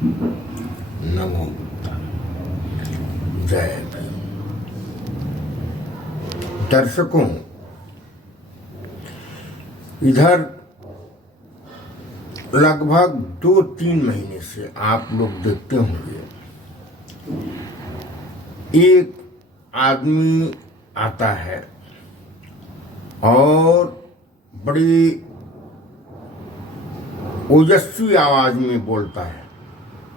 नमो जय भीम। दर्शकों, इधर लगभग 2-3 महीने से आप लोग देखते होंगे, एक आदमी आता है और बड़ी ओजस्वी आवाज में बोलता है,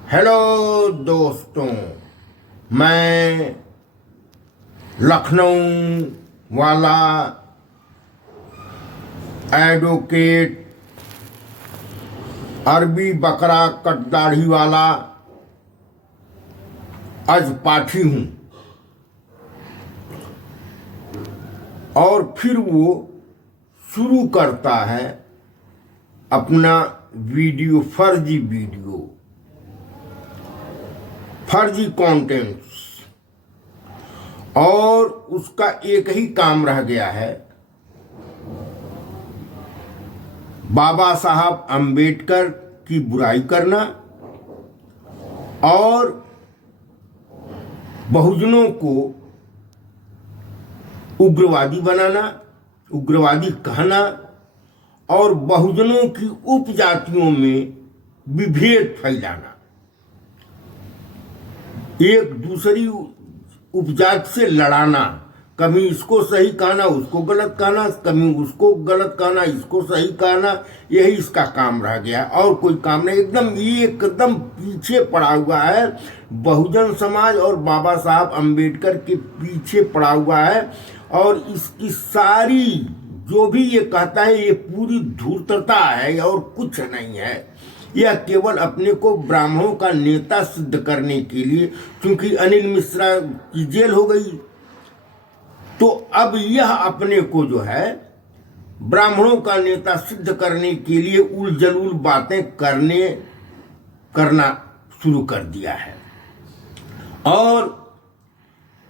हेलो दोस्तों, मैं लखनऊ वाला एडवोकेट अरबी बकरा कट दाढ़ी वाला अज पाठी हूं। और फिर वो शुरू करता है अपना वीडियो, फर्जी कंटेंट्स, और उसका एक ही काम रह गया है, बाबा साहब अंबेडकर की बुराई करना और बहुजनों को उग्रवादी बनाना, उग्रवादी कहना और बहुजनों की उपजातियों में विभेद फैलाना, एक दूसरी उपजाति से लड़ाना, कभी इसको सही कहना, उसको गलत कहना, कभी उसको गलत कहना, इसको सही कहना, यही इसका काम रह गया और कोई काम नहीं। एकदम पीछे पड़ा हुआ है, बहुजन समाज और बाबा साहब अंबेडकर के पीछे पड़ा हुआ है। और इसकी सारी जो भी ये कहता है, ये पूरी धूर्तता है और कुछ नहीं है। यह केवल अपने को ब्राह्मणों का नेता सिद्ध करने के लिए, क्योंकि अनिल मिश्रा की जेल हो गई, तो अब यह अपने को जो है ब्राह्मणों का नेता सिद्ध करने के लिए उलझुल बातें करना शुरू कर दिया है। और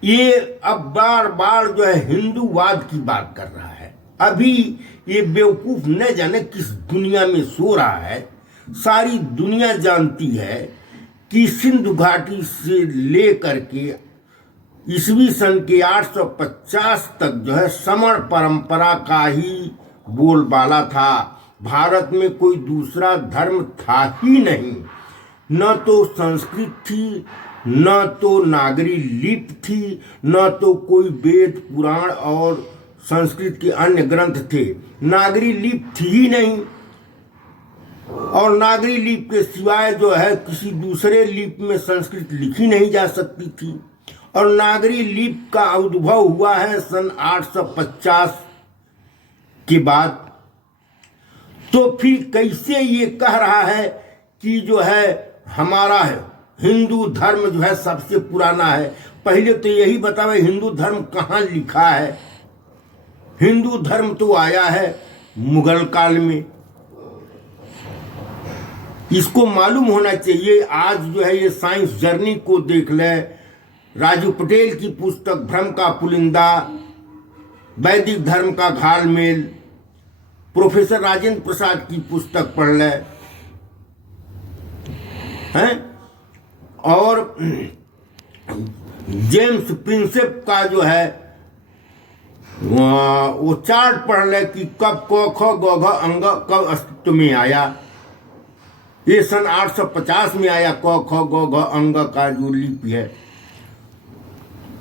ये अब बार बार जो है हिंदूवाद की बात कर रहा है। अभी ये बेवकूफ न जाने किस दुनिया में सो रहा है। सारी दुनिया जानती है कि सिंधु घाटी से लेकर के ईस्वी सन के 850 तक जो है समण परंपरा का ही बोलबाला था। भारत में कोई दूसरा धर्म था ही नहीं, न तो संस्कृत थी, न तो नागरी लिपि थी, न तो कोई वेद पुराण और संस्कृत के अन्य ग्रंथ थे। नागरी लिपि थी ही नहीं, और नागरी लिपि के सिवाय जो है किसी दूसरे लिपि में संस्कृत लिखी नहीं जा सकती थी। और नागरी लिपि का उद्भव हुआ है सन 850 के बाद। तो फिर कैसे ये कह रहा है कि जो है हमारा है हिंदू धर्म जो है सबसे पुराना है? पहले तो यही बतावे हिंदू धर्म कहाँ लिखा है। हिंदू धर्म तो आया है मुगल काल में, इसको मालूम होना चाहिए। आज जो है ये साइंस जर्नी को देख ले, राजू पटेल की पुस्तक भ्रम का पुलिंदा, वैदिक धर्म का घालमेल, प्रोफेसर राजेंद्र प्रसाद की पुस्तक पढ़ ले हैं, और जेम्स प्रिंसेप का जो है वो चार्ट पढ़ ले कि कब क ख ग घ अंग कब अस्तित्व में आया। ये सन 850 में आया क ख ग घ अंग का जो लिपि है।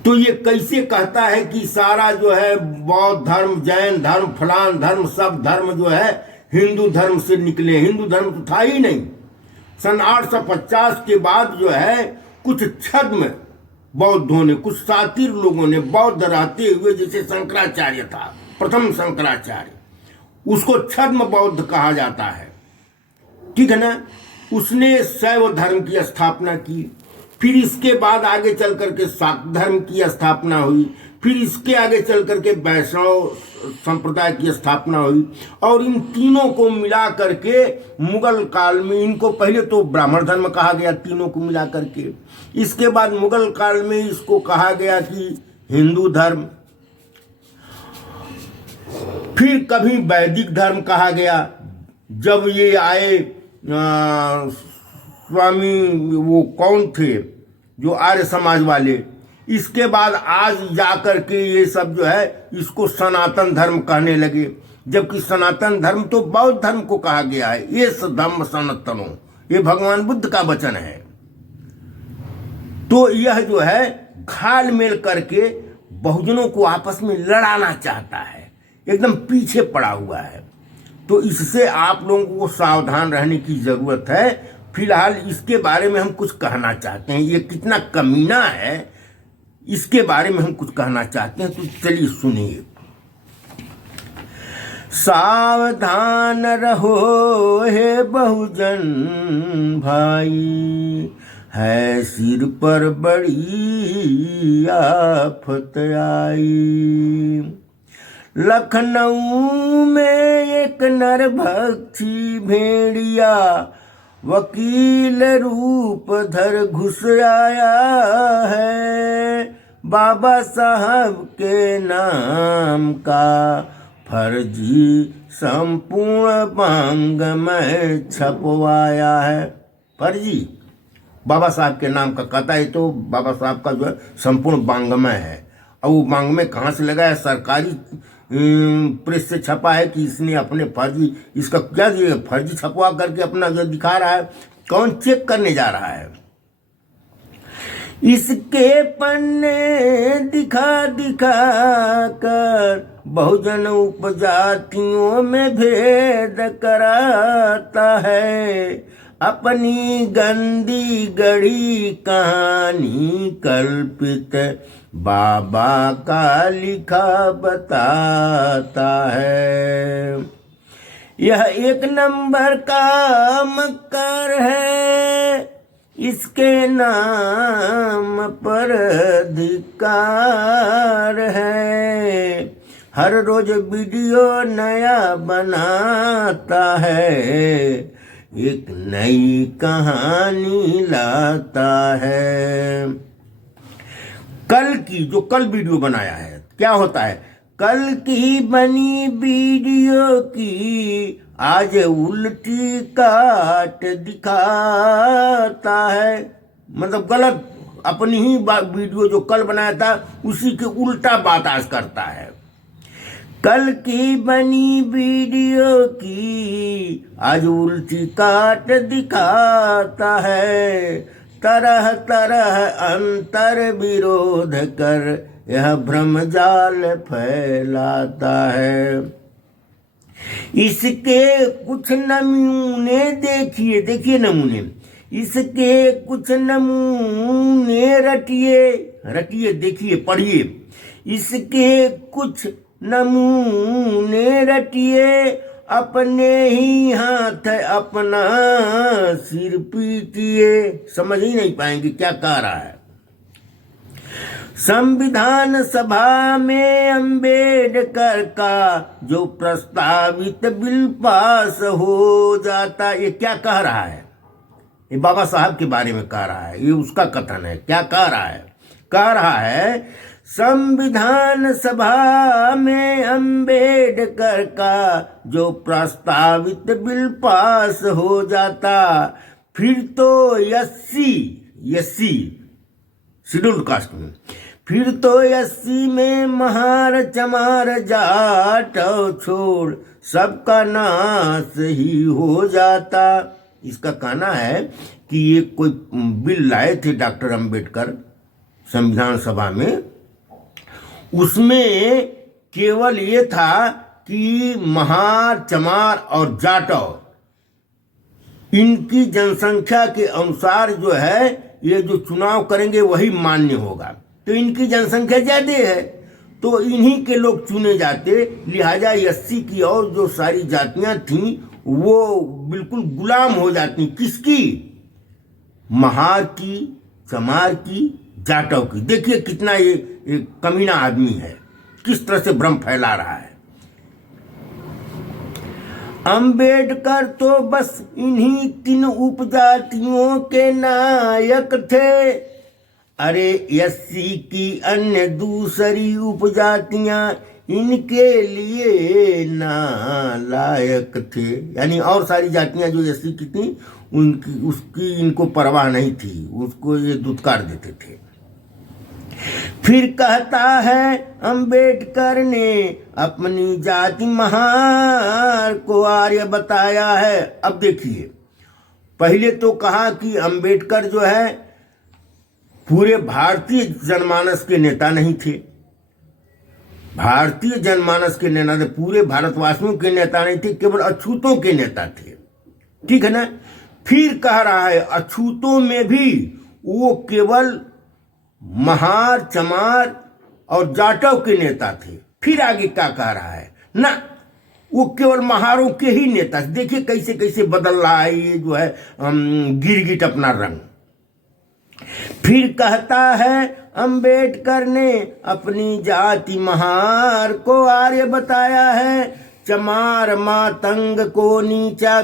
तो ये कैसे कहता है कि सारा जो है बौद्ध धर्म, जैन धर्म, फलान धर्म, सब धर्म जो है हिंदू धर्म से निकले? हिंदू धर्म तो था ही नहीं। सन 850 के बाद जो है कुछ छद्म बौद्धों ने, कुछ सातिर लोगों ने, बौद्ध रहते हुए, जैसे शंकराचार्य था, प्रथम शंकराचार्य, उसको छद्म बौद्ध कहा जाता है, ठीक है ना। उसने शैव धर्म की स्थापना की। फिर इसके बाद आगे चल करके शाक्त धर्म की स्थापना हुई। फिर इसके आगे चल करके वैष्णव संप्रदाय की स्थापना हुई। और इन तीनों को मिला करके मुगल काल में, इनको पहले तो ब्राह्मण धर्म कहा गया तीनों को मिला करके, इसके बाद मुगल काल में इसको कहा गया कि हिंदू धर्म, फिर कभी वैदिक धर्म कहा गया। जब ये आए स्वामी वो कौन थे जो आर्य समाज वाले, इसके बाद आज जाकर के ये सब जो है इसको सनातन धर्म कहने लगे, जबकि सनातन धर्म तो बौद्ध धर्म को कहा गया है। ये धम्म सनातनो, ये भगवान बुद्ध का वचन है। तो यह जो है घाल मेल करके बहुजनों को आपस में लड़ाना चाहता है, एकदम पीछे पड़ा हुआ है। तो इससे आप लोगों को सावधान रहने की जरूरत है। फिलहाल इसके बारे में हम कुछ कहना चाहते हैं, ये कितना कमीना है इसके बारे में हम कुछ कहना चाहते हैं। तो चलिए सुनिए। सावधान रहो हे बहुजन भाई, है सिर पर बड़ी आफत आई। लखनऊ में एक नरभक्षी भेड़िया वकील रूप धर घुस आया है। बाबा साहब के नाम का फर्जी संपूर्ण बांग में छपवाया है। फर्जी बाबा साहब के नाम का कहता है, तो बाबा साहब का जो है संपूर्ण बांग्मय है। और वो बांग्मय कहाँ से लगा है? सरकारी प्रेस से छपा है कि इसने अपने फर्जी, इसका क्या फर्जी छपवा करके अपना जो दिखा रहा है, कौन चेक करने जा रहा है? इसके पन्ने दिखा दिखा कर बहुजन उपजातियों में भेद कराता है। अपनी गंदी गढ़ी कहानी कल्पित बाबा का लिखा बताता है। यह एक नंबर का मक्कार है, इसके नाम पर अधिकार है। हर रोज वीडियो नया बनाता है, एक नई कहानी लाता है। कल की जो कल वीडियो बनाया है, क्या होता है? कल की बनी वीडियो की आज उल्टी काट दिखाता है। मतलब गलत अपनी ही वीडियो जो कल बनाया था उसी के उल्टा बात आज करता है। कल की बनी वीडियो की आज उल्टी काट दिखाता है। तरह तरह अंतर विरोध कर यह भ्रम जाल फैलाता है। इसके कुछ नमूने देखिए नमूने, इसके कुछ नमूने रटिए देखिए पढ़िए। इसके कुछ नमूने रटिए, अपने ही हाथ अपना सिर पीटिए। समझ ही नहीं पाएंगे क्या कह रहा है। संविधान सभा में अंबेडकर का जो प्रस्तावित बिल पास हो जाता, ये क्या कह रहा है? ये बाबा साहब के बारे में कह रहा है, ये उसका कथन है। क्या कह रहा है? कह रहा है संविधान सभा में अंबेडकर का जो प्रस्तावित बिल पास हो जाता, फिर तो एससी शेड्यूल्ड कास्ट में, फिर तो एससी में महार चमार जाट छोड़ सबका नाश ही हो जाता। इसका कहना है कि ये कोई बिल लाए थे डॉक्टर अंबेडकर संविधान सभा में, उसमें केवल ये था कि महार चमार और जाटव इनकी जनसंख्या के अनुसार जो है ये जो चुनाव करेंगे वही मान्य होगा। तो इनकी जनसंख्या ज्यादा है तो इन्हीं के लोग चुने जाते, लिहाजा एससी की और जो सारी जातियां थीं वो बिल्कुल गुलाम हो जाती। किसकी? महार की, चमार की, जाटव की। देखिए कितना ये कमीना आदमी है, किस तरह से भ्रम फैला रहा है। अंबेडकर तो बस इन्हीं 3 उपजातियों के नायक थे। अरे एससी की अन्य दूसरी उपजातियां इनके लिए नालायक थे। यानी और सारी जातियां जो एससी की थी उनकी उसकी इनको परवाह नहीं थी, उसको ये दुत्कार देते थे। फिर कहता है अंबेडकर ने अपनी जाति महार को आर्य बताया है। अब देखिए, पहले तो कहा कि अंबेडकर जो है पूरे भारतीय जनमानस के नेता नहीं थे, भारतीय जनमानस के नेता थे, पूरे भारतवासियों के नेता नहीं थे, केवल अछूतों के नेता थे। ठीक है ना। फिर कह रहा है अछूतों में भी वो केवल महार, चमार और जाटव के नेता थे। फिर आगे क्या कह रहा है ना, वो केवल महारों के ही नेता। देखिए कैसे कैसे बदल रहा है ये जो है गिरगिट अपना रंग। फिर कहता है अंबेडकर ने अपनी जाति महार को आर्य बताया है, चमार मातंग को नीचा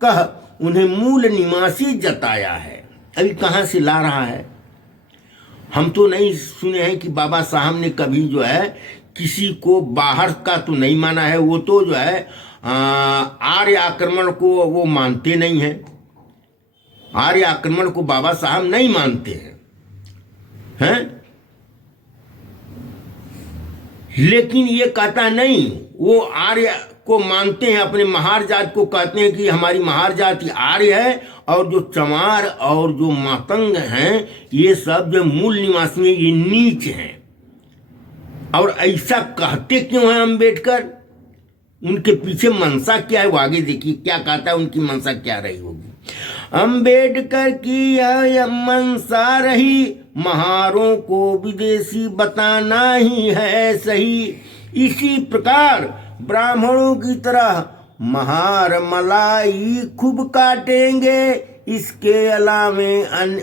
कह उन्हें मूल निवासी जताया है। अभी कहां से ला रहा है? हम तो नहीं सुने हैं कि बाबा साहब ने कभी जो है किसी को बाहर का तो नहीं माना है। वो तो जो है आर्य आक्रमण को वो मानते नहीं है, आर्य आक्रमण को बाबा साहब नहीं मानते हैं। लेकिन ये कहता नहीं, वो आर्य को मानते हैं, अपने महार जात को कहते हैं कि हमारी महार जाति आर्य है, और जो चमार और जो मातंग हैं ये सब जो मूल निवासी हैं ये नीच हैं। और ऐसा कहते क्यों हैं अंबेडकर? उनके पीछे मंशा क्या है वो आगे देखिए क्या कहता है, उनकी मंशा क्या रही होगी। अंबेडकर की यह मंशा रही, महारों को विदेशी बताना ही है सही। इसी प्रकार ब्राह्मणों की तरह महार मलाई खूब काटेंगे, इसके अलावे अन्य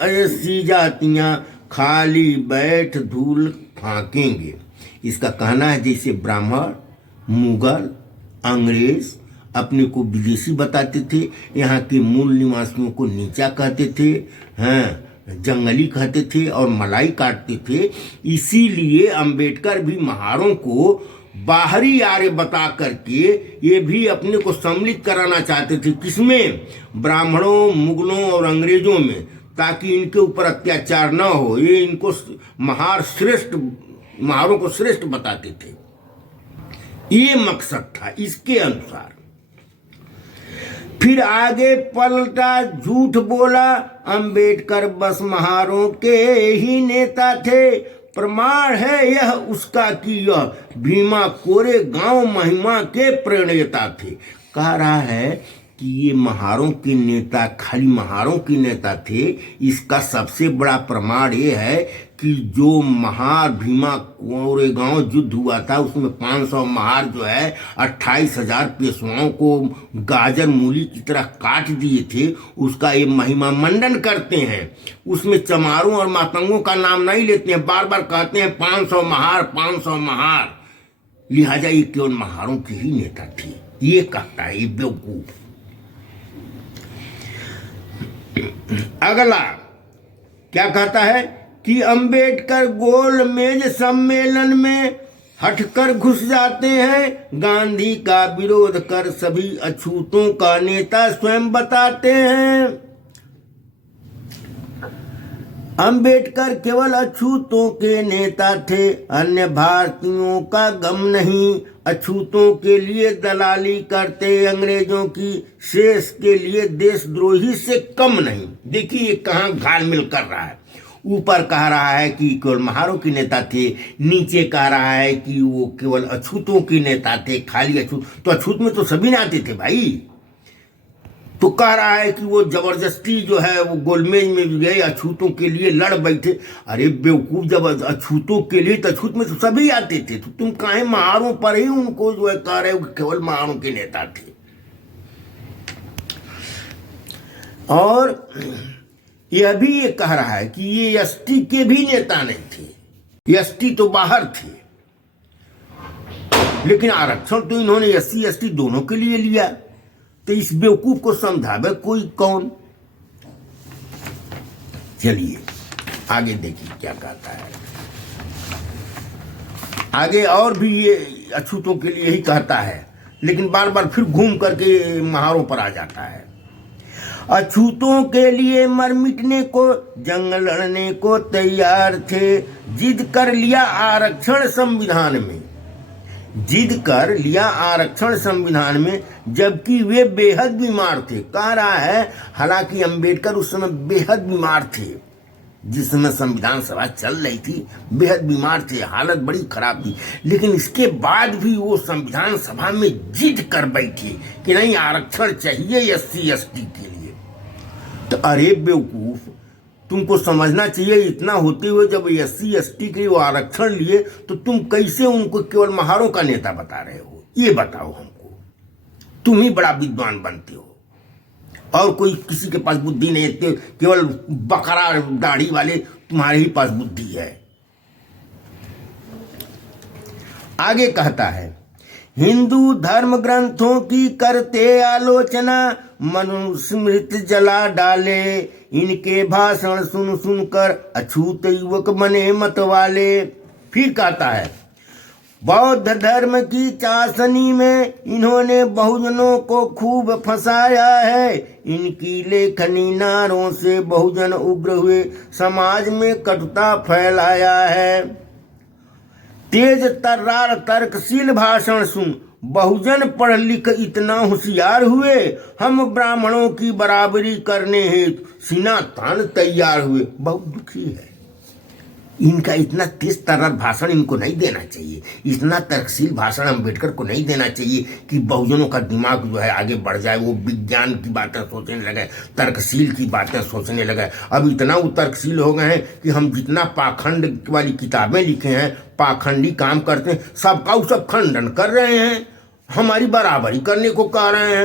अयसी जातियां खाली बैठ धूल फांकेंगे। इसका कहना है जैसे ब्राह्मण, मुगल, अंग्रेज अपने को विदेशी बताते थे, यहाँ के मूल निवासियों को नीचा कहते थे, जंगली कहते थे और मलाई काटते थे। इसीलिए अंबेडकर भी महारों को बाहरी आर्य बता करके ये भी अपने को सम्मिलित कराना चाहते थे। किसमें? ब्राह्मणों, मुगलों और अंग्रेजों में, ताकि इनके ऊपर अत्याचार न हो। ये इनको महारों को श्रेष्ठ बताते थे। ये मकसद था इसके अनुसार। फिर आगे पलटा, झूठ बोला अंबेडकर बस महारों के ही नेता थे। प्रमाण है यह उसका कि यह भीमा कोरे गांव महिमा के प्रणेता थे। कह रहा है कि ये महारों के नेता खाली महारों के नेता थे। इसका सबसे बड़ा प्रमाण ये है कि जो महार भीमा कोरेगांव युद्ध हुआ था उसमें 500 महार जो है 28,000 पेशवाओं को गाजर मूली की तरह काट दिए थे, उसका ये महिमा मंडन करते हैं। उसमें चमारों और मातंगों का नाम नहीं लेते हैं, बार बार कहते हैं 500 महार 500 महार, लिहाजा ये केवल महारों के ही नेता थे। ये कहता है ये बेवकूफ। अगला क्या कहता है कि अंबेडकर गोलमेज सम्मेलन में हटकर घुस जाते हैं, गांधी का विरोध कर सभी अछूतों का नेता स्वयं बताते हैं। अंबेडकर केवल अछूतों के नेता थे, अन्य भारतीयों का गम नहीं। अछूतों के लिए दलाली करते अंग्रेजों की, शेष के लिए देशद्रोही से कम नहीं। देखिए कहाँ घालमेल कर रहा है। ऊपर कह रहा है कि केवल महारों के नेता थे, नीचे कह रहा है कि वो केवल अछूतों के नेता थे, खाली अछूत। तो अछूत में तो सभी नाते थे भाई। तो कह रहा है कि वो जबरदस्ती जो है वो गोलमेज में गए, अछूतों के लिए लड़ बैठे। अरे बेवकूफ, जब अछूतों के लिए तो अछूत में तो सभी आते थे, तो तुम काहे महारों पर ही उनको जो है कह रहे हो केवल महारों के नेता थे। और यह भी ये कह रहा है कि ये एसटी के भी नेता नहीं थे, एसटी तो बाहर थे, लेकिन आरक्षण तो इन्होंने एससी एसटी दोनों के लिए लिया। तो इस बेवकूफ को समझावे कोई कौन? चलिए आगे देखिए क्या कहता है। आगे और भी ये अछूतों के लिए यही कहता है, लेकिन बार बार फिर घूम करके महारों पर आ जाता है। अछूतों के लिए मर मिटने को जंग लड़ने को तैयार थे, जिद कर लिया आरक्षण संविधान में, जिद कर लिया आरक्षण संविधान में, जबकि वे बेहद बीमार थे। कह रहा है हालांकि अंबेडकर उस समय बेहद बीमार थे, जिस समय संविधान सभा चल रही थी बेहद बीमार थे, हालत बड़ी खराब थी, लेकिन इसके बाद भी वो संविधान सभा में जिद कर बैठे कि नहीं आरक्षण चाहिए SC ST के लिए। तो अरे बेवकूफ, तुमको समझना चाहिए इतना होते हुए जब SC ST के वो आरक्षण लिए तो तुम कैसे उनको केवल महारों का नेता बता रहे हो? ये बताओ हमको। तुम ही बड़ा विद्वान बनते हो और कोई किसी के पास बुद्धि नहीं है, केवल बकरा दाढ़ी वाले तुम्हारे ही पास बुद्धि है। आगे कहता है, हिंदू धर्म ग्रंथों की करते आलोचना, मनुस्मृति जला डाले, इनके भाषण सुन सुनकर अछूत युवक बने मत वाले। फिर कहता है, बौद्ध धर्म की चाशनी में इन्होंने बहुजनों को खूब फंसाया है, इनकी लेखनी नारों से बहुजन उग्र हुए समाज में कटुता फैलाया है। तेज तर्रार तर्कशील भाषण सुन बहुजन पढ़ लिख इतना होशियार हुए, हम ब्राह्मणों की बराबरी करने हेतु सीना तान तैयार हुए। बहुत दुखी है, इनका इतना तेज तर्रार भाषण इनको नहीं देना चाहिए, इतना तर्कशील भाषण अम्बेडकर को नहीं देना चाहिए कि बहुजनों का दिमाग जो है आगे बढ़ जाए, वो विज्ञान की बातें सोचने लगे, तर्कशील की बातें सोचने लगे। अब इतना वो तर्कशील हो गए हैं कि हम जितना पाखंड वाली किताबें लिखे हैं, पाखंडी काम करते हैं, सबका वो सब खंडन कर रहे हैं, हमारी बराबरी करने को कह रहे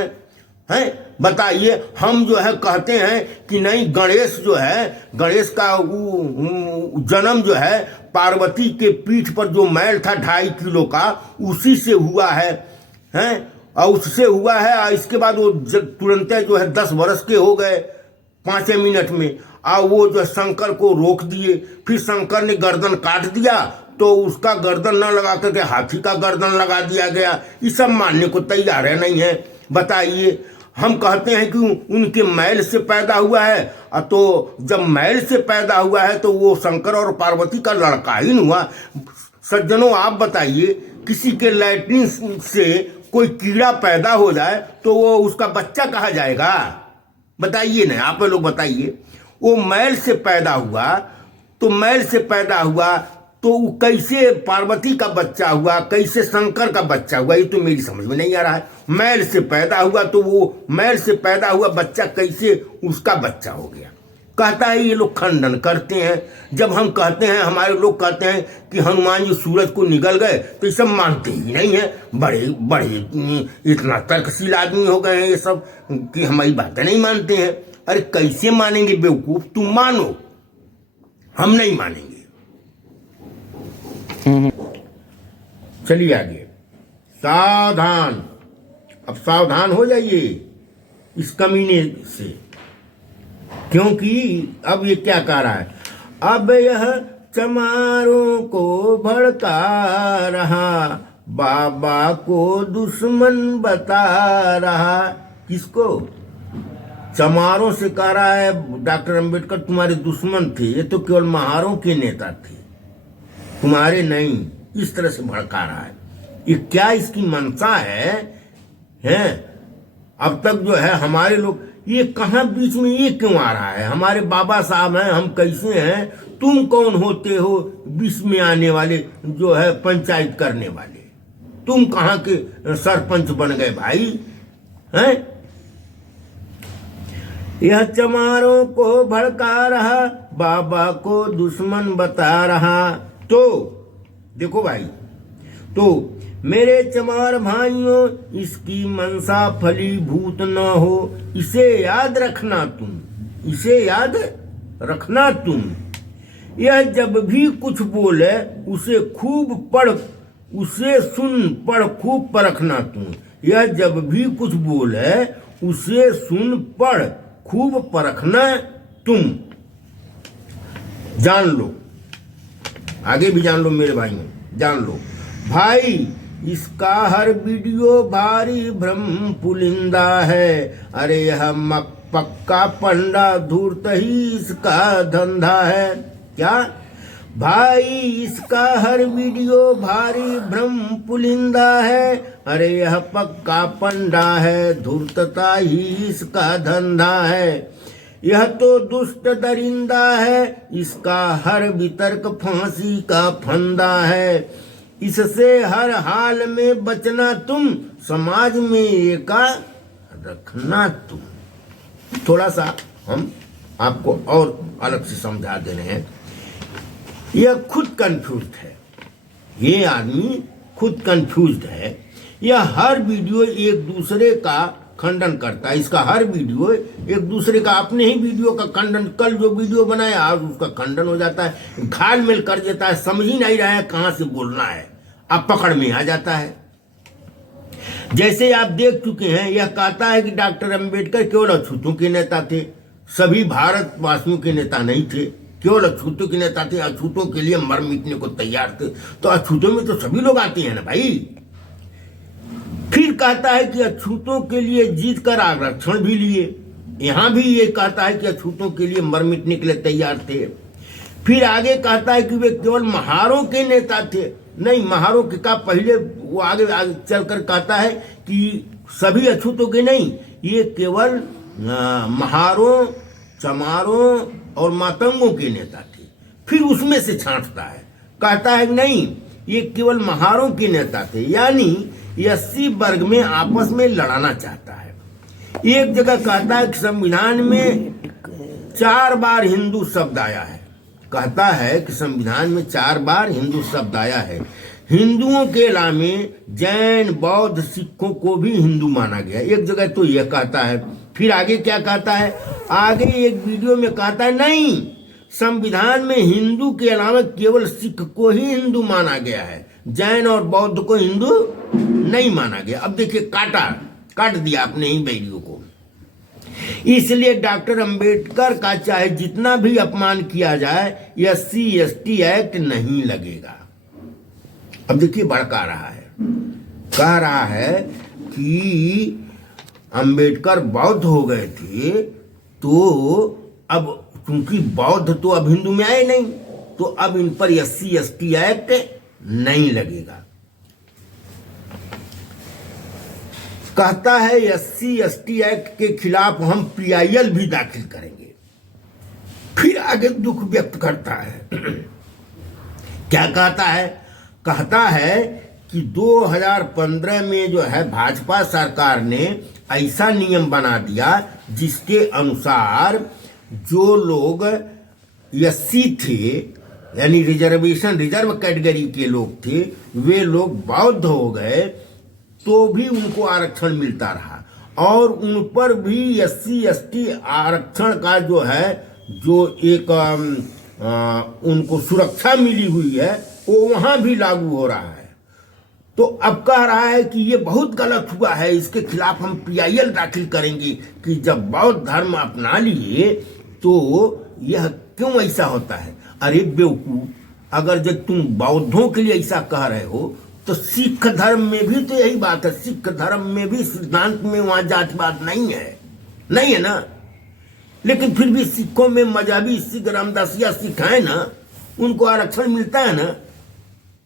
हैं। बताइए, हम जो है कहते हैं कि नहीं गणेश जो है, गणेश का जन्म जो है पार्वती के पीठ पर जो मैल था 2.5 किलो का, उसी से हुआ है, और उससे हुआ है। और इसके बाद वो तुरंत जो है 10 वर्ष के हो गए 5 मिनट में, और वो जो शंकर को रोक दिए। फिर शंकर ने गर्दन काट दिया तो उसका गर्दन न लगा करके हाथी का गर्दन लगा दिया गया। ये सब मानने को तैयार है नहीं है। बताइए, हम कहते हैं कि उनके मैल से पैदा हुआ है, तो जब मैल से पैदा हुआ है तो वो शंकर और पार्वती का लड़का ही नहीं हुआ। सज्जनों, आप बताइए, किसी के लैट्रिन से कोई कीड़ा पैदा हो जाए तो वो उसका बच्चा कहा जाएगा? बताइए ना, आप लोग बताइए। वो मैल से पैदा हुआ तो मैल से पैदा हुआ तो वो कैसे पार्वती का बच्चा हुआ, कैसे शंकर का बच्चा हुआ? ये तो मेरी समझ में नहीं आ रहा है। मैल से पैदा हुआ तो वो मैल से पैदा हुआ बच्चा कैसे उसका बच्चा हो गया? कहता है ये लोग खंडन करते हैं। जब हम कहते हैं, हमारे लोग कहते हैं कि हनुमान जी सूरज को निगल गए, तो ये सब मानते ही नहीं है। बड़े बड़े इतना तर्कशील आदमी हो गए हैं ये सब कि हमारी बातें नहीं मानते हैं। अरे कैसे मानेंगे बेवकूफ? तुम मानो, हम नहीं मानेंगे। चलिए आगे। सावधान, अब सावधान हो जाइए इस कमीने से, क्योंकि अब ये क्या कह रहा है? अब यह चमारों को भड़का रहा, बाबा को दुश्मन बता रहा। किसको? चमारों से कह रहा है डॉक्टर अंबेडकर तुम्हारे दुश्मन थे, ये तो केवल महारों के नेता थे, तुम्हारे नहीं। इस तरह से भड़का रहा है। ये क्या इसकी मंशा है? अब तक जो है हमारे लोग, ये कहां बीच में ये क्यों आ रहा है? हमारे बाबा साहब हैं, हम कैसे हैं? तुम कौन होते हो बीच में आने वाले, जो है पंचायत करने वाले? तुम कहां के सरपंच बन गए भाई? यह चमारों को भड़का रहा, बाबा को दुश्मन बता रहा। तो देखो भाई, तो मेरे चमार भाइयों, इसकी मनसा फलीभूत न हो, इसे याद रखना तुम, इसे याद रखना तुम। यह जब भी कुछ बोले उसे खूब पढ़, उसे सुन पढ़ खूब परखना तुम। यह जब भी कुछ बोले उसे सुन पढ़ खूब परखना तुम। जान लो, आगे भी जान लो मेरे भाइयों, जान लो। भाई इसका हर वीडियो भारी भ्रम पुलिंदा है, अरे यह पक्का पंडा धूर्त ही इसका धंधा है। क्या भाई इसका हर वीडियो भारी भ्रम पुलिंदा है, अरे यह पक्का पंडा है, धूर्तता ही इसका धंधा है। यह तो दुष्ट दरिंदा है, इसका हर वितर्क फांसी का फंदा है। इससे हर हाल में बचना तुम, समाज में एका रखना तुम। थोड़ा सा हम आपको और अलग से समझा दे रहे हैं। यह खुद कंफ्यूज्ड है, ये आदमी खुद कंफ्यूज्ड है। यह हर वीडियो एक दूसरे का खंडन करता है, इसका हर वीडियो एक दूसरे का, अपने ही वीडियो का खंडन, कल जो वीडियो बनाया आज उसका खंडन हो जाता है, घालमेल कर देता है, समझ ही नहीं रहा है कहां से बोलना है, अब पकड़ में आ जाता है। जैसे आप देख चुके हैं, यह कहता है कि डॉक्टर अंबेडकर केवल अछूतों के नेता थे, सभी भारतवासियों के नेता नहीं थे, केवल अछूतों के नेता थे, अछूतों के लिए मर मिटने को तैयार थे। तो अछूतों में तो सभी लोग आते हैं ना भाई। फिर कहता है कि अछूतों के लिए जीत कर आरक्षण भी लिए, यहां भी ये कहता है कि अछूतों के लिए मर मिटने के लिए तैयार थे। फिर आगे कहता है कि वे केवल महारों के नेता थे, नहीं महारों के का पहले वो आगे चलकर कहता है कि सभी अछूतों के नहीं, ये केवल महारों, चमारों और मातंगों के नेता थे। फिर उसमें से छांटता है, कहता है नहीं ये केवल महारों के नेता थे, यानी 80 वर्ग में आपस में लड़ाना चाहता है। एक जगह कहता है कि संविधान में 4 बार हिंदू शब्द आया है, कहता है कि संविधान में 4 बार हिंदू शब्द आया है। हिंदुओं के अलावे जैन, बौद्ध, सिखों को भी हिंदू माना गया, एक जगह तो यह कहता है। फिर आगे क्या कहता है, आगे एक वीडियो में कहता है नहीं, संविधान में हिंदू के अलावा केवल सिख को ही हिंदू माना गया है, जैन और बौद्ध को हिंदू नहीं माना गया। अब देखिए काट दिया आपने ही वीडियो को। इसलिए डॉक्टर अंबेडकर का चाहे जितना भी अपमान किया जाए, SC/ST एक्ट नहीं लगेगा। अब देखिए भड़का रहा है, कह रहा है कि अंबेडकर बौद्ध हो गए थे, तो अब क्योंकि बौद्ध तो अब हिंदू में आए नहीं, तो अब इन पर SC/ST एक्ट नहीं लगेगा। कहता है SC/ST एक्ट के खिलाफ हम PIL भी दाखिल करेंगे। फिर आगे दुख व्यक्त करता है, क्या कहता है, कहता है कि 2015 में जो है भाजपा सरकार ने ऐसा नियम बना दिया जिसके अनुसार जो लोग SC थे, यानी रिजर्व कैटेगरी के लोग थे, वे लोग बौद्ध हो गए तो भी उनको आरक्षण मिलता रहा, और उन पर भी SC/ST आरक्षण का जो है, जो एक उनको सुरक्षा मिली हुई है, वो वहां भी लागू हो रहा है। तो अब कह रहा है कि ये बहुत गलत हुआ है, इसके खिलाफ हम PIL दाखिल करेंगे कि जब बौद्ध धर्म अपना लिए तो यह क्यों ऐसा होता है। अरे बेवकूफ, अगर जब तुम बौद्धों के लिए ऐसा कह रहे हो तो सिख धर्म में भी तो यही बात है, सिख धर्म में भी सिद्धांत में वहां जातिवाद नहीं है ना। लेकिन फिर भी सिखों में मजहबी सिख, रामदासिया सिख है ना, उनको आरक्षण मिलता है ना,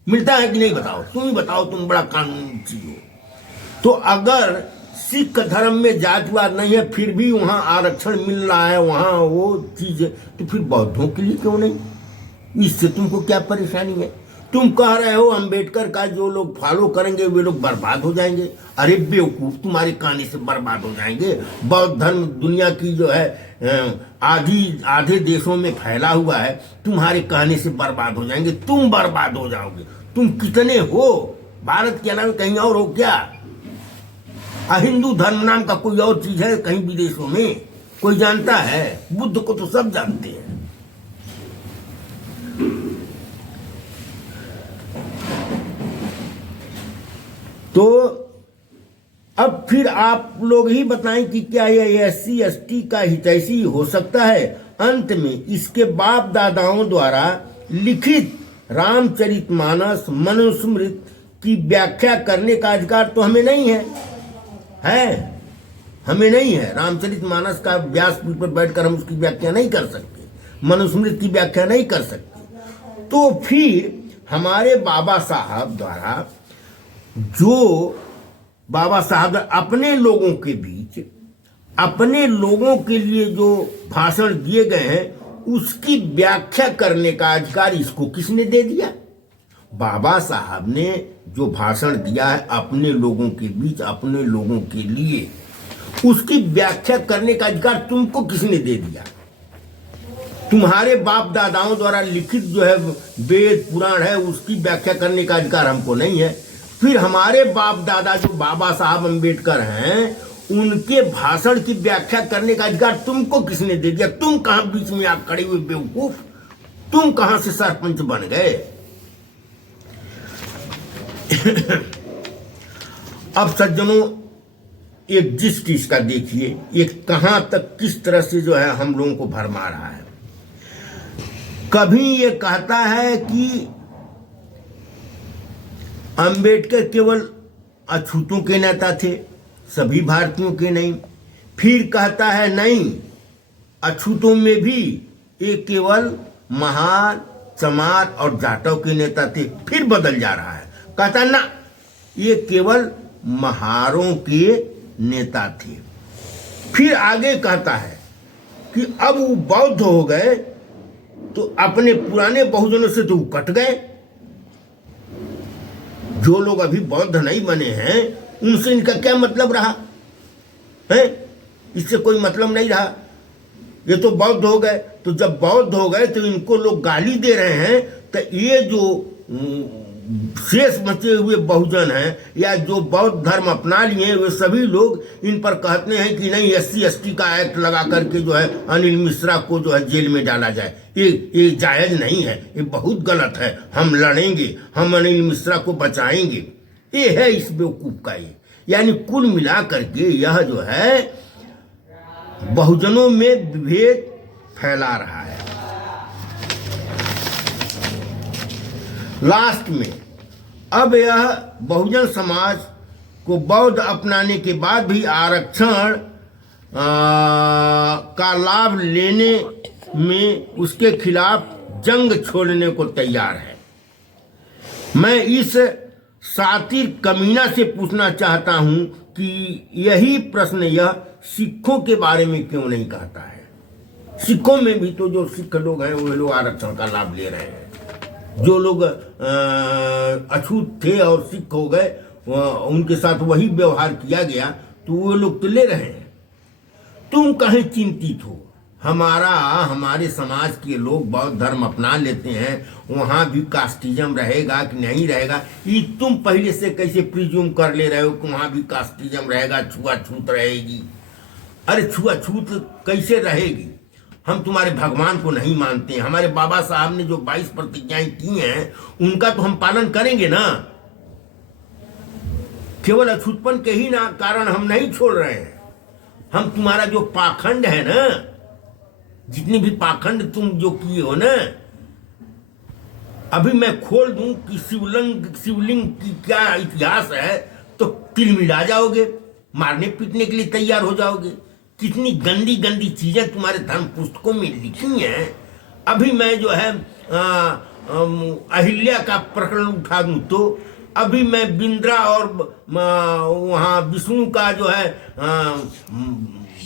मिलता है कि नहीं बताओ, तुम ही बताओ, तुम बड़ा कानूनी चीज हो। तो अगर सिख धर्म में जातिवाद नहीं है फिर भी वहां आरक्षण मिल रहा है, वहां वो चीज है, तो फिर बौद्धों के लिए क्यों नहीं? इससे तुमको क्या परेशानी है? तुम कह रहे हो अंबेडकर का जो लोग फॉलो करेंगे वे लोग बर्बाद हो जाएंगे। अरे बेवकूफ, तुम्हारे कहने से बर्बाद हो जाएंगे। बौद्ध धर्म दुनिया की जो है आधे देशों में फैला हुआ है, तुम्हारे कहने से बर्बाद हो जाएंगे, तुम बर्बाद हो जाओगे। तुम कितने हो? भारत के अलावा कहीं और हो क्या? हिंदू धर्म नाम का कोई और चीज है कहीं विदेशों में? कोई जानता है? बुद्ध को तो सब जानते हैं। तो अब फिर आप लोग ही बताएं कि क्या यह SC/ST का हितैषी हो सकता है? अंत में इसके बाप दादाओं द्वारा लिखित रामचरितमानस, मनुस्मृति की व्याख्या करने का अधिकार तो हमें नहीं है हमें नहीं है। रामचरितमानस का व्यासपीठ पर बैठकर हम उसकी व्याख्या नहीं कर सकते, मनुस्मृति की व्याख्या नहीं कर सकते। तो फिर हमारे बाबा साहब द्वारा जो बाबा साहब अपने लोगों के बीच अपने लोगों के लिए जो भाषण दिए गए हैं उसकी व्याख्या करने का अधिकार इसको किसने दे दिया? बाबा साहब ने जो भाषण दिया है अपने लोगों के बीच अपने लोगों के लिए, उसकी व्याख्या करने का अधिकार तुमको किसने दे दिया? तुम्हारे बाप दादाओं द्वारा लिखित जो है वेद पुराण है उसकी व्याख्या करने का अधिकार हमको नहीं है। फिर हमारे बाप दादा जो बाबा साहब अम्बेडकर हैं उनके भाषण की व्याख्या करने का अधिकार तुमको किसने दे दिया? तुम कहां बीच में आप खड़े हुए बेवकूफ, तुम कहां से सरपंच बन गए? अब सज्जनों एक जिस चीज का देखिए ये कहां तक किस तरह से जो है हम लोगों को भरमा रहा है। कभी ये कहता है कि अंबेडकर केवल अछूतों के नेता थे, सभी भारतीयों के नहीं। फिर कहता है नहीं, अछूतों में भी ये केवल महार, चमार और जाटव के नेता थे। फिर बदल जा रहा है, कहता है ना ये केवल महारों के नेता थे। फिर आगे कहता है कि अब वो बौद्ध हो गए तो अपने पुराने बहुजनों से तो कट गए। जो लोग अभी बौद्ध नहीं बने हैं उनसे इनका क्या मतलब रहा है? इससे कोई मतलब नहीं रहा। ये तो बौद्ध हो गए, तो जब बौद्ध हो गए तो इनको लोग गाली दे रहे हैं। तो ये जो शेष बचे हुए बहुजन हैं या जो बौद्ध धर्म अपना लिए हैं वे सभी लोग इन पर कहते हैं कि नहीं SC/ST का एक्ट लगा करके जो है अनिल मिश्रा को जो है जेल में डाला जाए। ये जायज नहीं है, ये बहुत गलत है। हम लड़ेंगे, हम अनिल मिश्रा को बचाएंगे। ये है इस बेवकूफ का ये। यानी कुल मिला करके यह जो है बहुजनों में विभेद फैला रहा है। लास्ट में अब यह बहुजन समाज को बौद्ध अपनाने के बाद भी आरक्षण का लाभ लेने में उसके खिलाफ जंग छोड़ने को तैयार है। मैं इस सातिर कमीना से पूछना चाहता हूं कि यही प्रश्न यह सिखों के बारे में क्यों नहीं कहता है? सिखों में भी तो जो सिख लोग हैं वो लोग आरक्षण का लाभ ले रहे हैं। जो लोग अछूत थे और सिख हो गए उनके साथ वही व्यवहार किया गया तो वो लोग तो ले रहे हैं। तुम कहीं चिंतित हो? हमारे समाज के लोग बौद्ध धर्म अपना लेते हैं, वहां भी कास्टिज्म रहेगा कि नहीं रहेगा ये तुम पहले से कैसे प्रिज्यूम कर ले रहे हो कि वहां भी कास्टिज्म रहेगा, छुआछूत रहेगी? अरे छुआछूत कैसे रहेगी? हम तुम्हारे भगवान को नहीं मानते। हमारे बाबा साहब ने जो 22 प्रतिज्ञाएं की हैं उनका तो हम पालन करेंगे ना। केवल अछूतपन के ही ना कारण हम नहीं छोड़ रहे हैं। हम तुम्हारा जो पाखंड है ना, जितने भी पाखंड तुम जो किए हो ना, अभी मैं खोल दूं कि शिवलिंग की क्या इतिहास है तो तिलमिला जाओगे, मारने पीटने के लिए तैयार हो जाओगे। कितनी गंदी गंदी चीजें तुम्हारे धर्म पुस्तकों में लिखी हैं। अभी मैं जो है अहिल्या का प्रकरण उठा दूं तो अभी मैं बिंद्रा और वहां विष्णु का जो है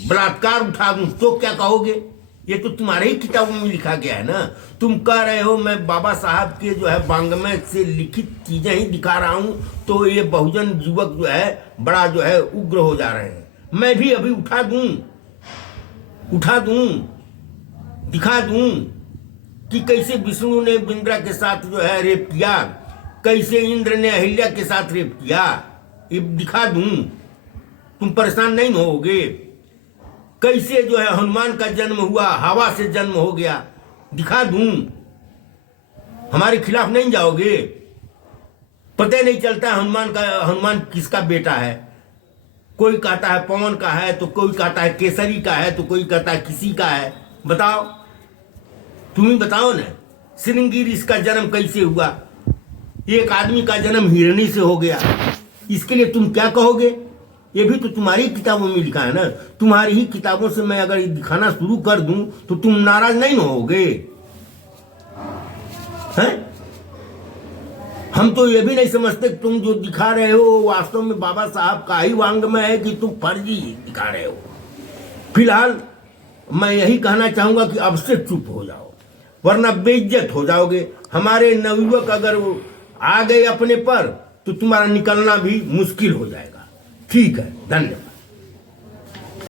बलात्कार उठा दूं तो क्या कहोगे? ये तो तुम्हारे ही किताबों में लिखा गया है ना। तुम कह रहे हो मैं बाबा साहब के जो है वांग्मय से लिखित चीजें ही दिखा रहा हूं तो ये बहुजन युवक जो है बड़ा जो है उग्र हो जा रहे हैं। मैं भी अभी उठा दूं, दिखा दूं कि कैसे विष्णु ने बिंद्रा के साथ जो है रेप किया, कैसे इंद्र ने अहिल्या के साथ रेप किया। ये दिखा दूं, तुम परेशान नहीं होगे? कैसे जो है हनुमान का जन्म हुआ, हवा से जन्म हो गया, दिखा दूं। हमारे खिलाफ नहीं जाओगे? पता नहीं चलता हनुमान किसका बेटा है। कोई कहता है पवन का है तो कोई कहता है केसरी का है तो कोई कहता है किसी का है। बताओ, तुम ही बताओ ना, श्रृंगीर इसका जन्म कैसे हुआ? एक आदमी का जन्म हिरणी से हो गया, इसके लिए तुम क्या कहोगे? ये भी तो तुम्हारी किताबों में लिखा है ना। तुम्हारी ही किताबों से मैं अगर दिखाना शुरू कर दूं तो तुम नाराज नहीं होगे? हैं? हम तो ये भी नहीं समझते कि तुम जो दिखा रहे हो वास्तव में बाबा साहब का ही वांग में है कि तुम फर्जी दिखा रहे हो। फिलहाल मैं यही कहना चाहूंगा कि अब से चुप हो जाओ, वरना बेइज्जत हो जाओगे। हमारे नवयुवक अगर वो आ गए अपने पर तो तुम्हारा निकलना भी मुश्किल हो जाएगा। ठीक है, धन्यवाद।